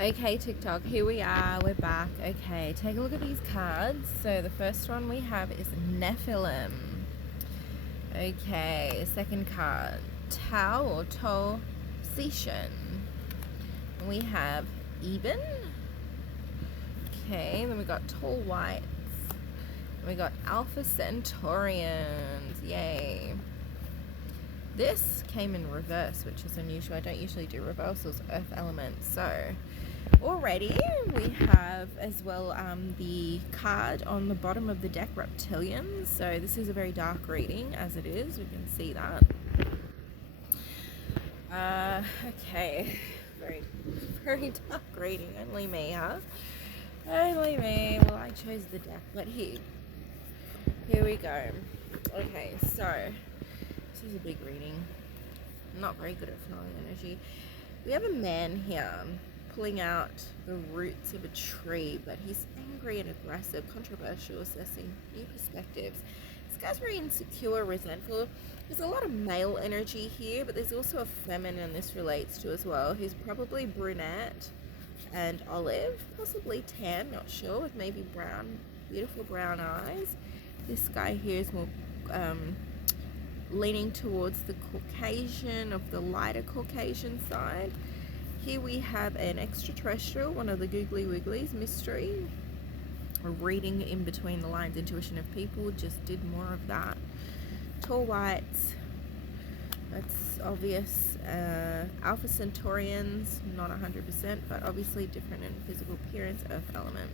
Okay, TikTok, here we are, we're back. Okay, take a look at these cards. So the first one we have is Nephilim. Okay, second card, Tau or To Session. We have Eben. Okay, then we got Tall Whites. We got Alpha Centaurians. Yay. This came in reverse, which is unusual. I don't usually do reversals, Earth elements. So already we have as well the card on the bottom of the deck, Reptilians. So this is a very dark reading as it is. We can see that. Okay. Very, very dark reading. Only me, huh? Only me. Well, I chose the deck, but here we go. Okay, so this is a big reading. I'm not very good at flowing energy. We have a man here pulling out the roots of a tree, but he's angry and aggressive, controversial, assessing new perspectives. This guy's very insecure, resentful. There's a lot of male energy here, but there's also a feminine this relates to as well. He's probably brunette and olive, possibly tan, not sure, with maybe brown, beautiful brown eyes. This guy here is more leaning towards the Caucasian, of the lighter Caucasian side. Here we have an extraterrestrial, one of the Googly Wigglies, mystery. Reading in between the lines, intuition of people, just did more of that. Tall Whites, that's obvious. Alpha Centaurians, not 100%, but obviously different in physical appearance, Earth element.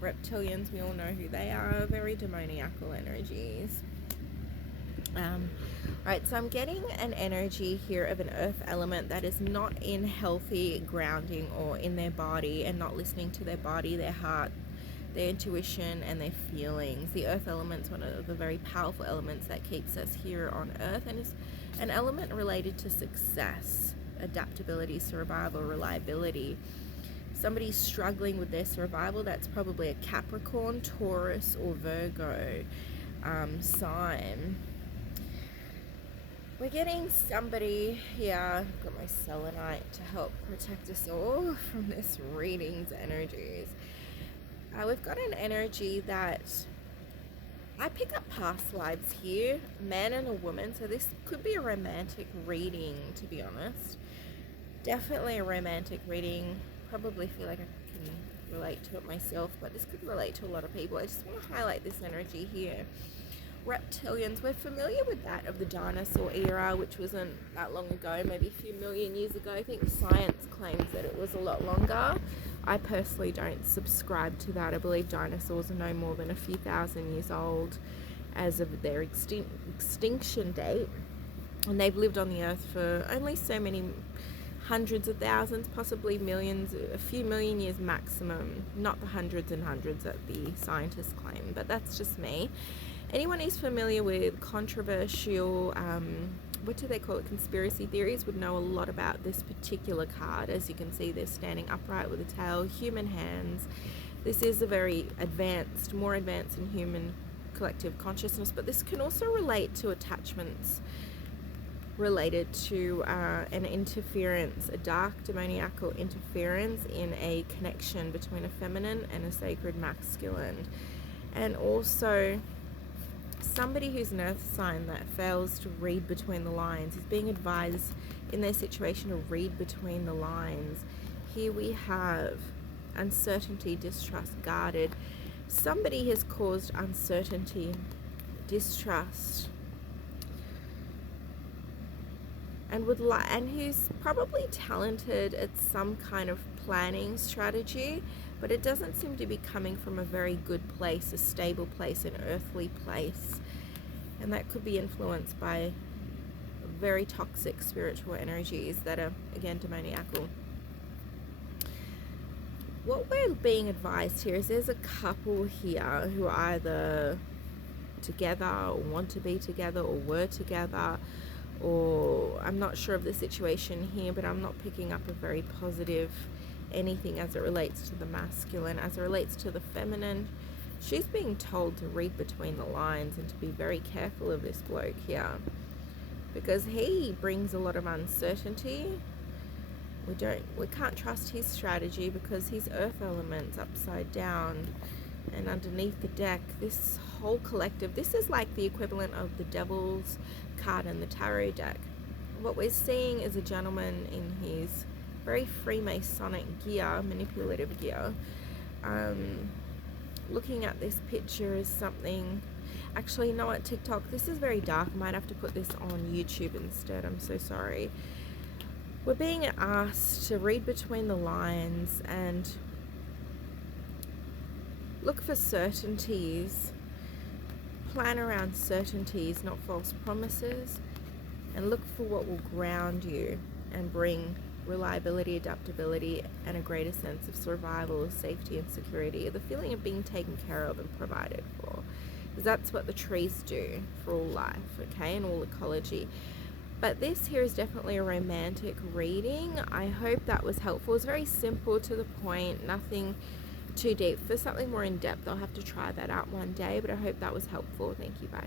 Reptilians, we all know who they are, very demoniacal energies. Right, so I'm getting an energy here of an earth element that is not in healthy grounding or in their body, and not listening to their body, their heart, their intuition, and their feelings. The earth element is one of the very powerful elements that keeps us here on earth, and is an element related to success, adaptability, survival, reliability. Somebody's struggling with their survival, that's probably a Capricorn, Taurus, or Virgo sign. We're getting somebody here. I've got my selenite to help protect us all from this reading's energies. We've got an energy that I pick up past lives here, a man and a woman, so this could be a romantic reading, to be honest. Definitely a romantic reading. Probably feel like I can relate to it myself, but this could relate to a lot of people. I just want to highlight this energy here. Reptilians, we're familiar with that of the dinosaur era, which wasn't that long ago, maybe a few million years ago. I think science claims that it was a lot longer. I personally don't subscribe to that. I believe dinosaurs are no more than a few thousand years old as of their extinction date, and they've lived on the earth for only so many hundreds of thousands, possibly millions, a few million years maximum, not the hundreds and hundreds that the scientists claim, but that's just me. Anyone who's familiar with controversial, what do they call it, conspiracy theories, would know a lot about this particular card. As you can see, they're standing upright with a tail, human hands. This is a very advanced, more advanced in human collective consciousness, but this can also relate to attachments related to an interference, a dark demoniacal interference in a connection between a feminine and a sacred masculine. And also somebody who's an earth sign that fails to read between the lines is being advised in their situation to read between the lines. Here we have uncertainty, distrust, guarded. Somebody has caused uncertainty, distrust, and who's probably talented at some kind of planning strategy, but it doesn't seem to be coming from a very good place, a stable place, an earthly place, and that could be influenced by very toxic spiritual energies that are, again, demoniacal. What we're being advised here is there's a couple here who are either together or want to be together or were together, or I'm not sure of the situation here, but I'm not picking up a very positive anything as it relates to the masculine. As it relates to the feminine, she's being told to read between the lines and to be very careful of this bloke here, because he brings a lot of uncertainty, We can't trust his strategy because his earth element's upside down. And underneath the deck, this whole collective, this is like the equivalent of the Devil's card in the tarot deck. What we're seeing is a gentleman in his very Freemasonic gear, manipulative gear. Looking at this picture is something, actually, you know what, TikTok, this is very dark. I might have to put this on YouTube instead. I'm so sorry. We're being asked to read between the lines and look for certainties, plan around certainties, not false promises, and look for what will ground you and bring reliability, adaptability, and a greater sense of survival, safety, and security. The feeling of being taken care of and provided for. Because that's what the trees do for all life, okay, and all ecology. But this here is definitely a romantic reading. I hope that was helpful. It's very simple, to the point, nothing too deep. For something more in depth, I'll have to try that out one day, but I hope that was helpful. Thank you. Bye.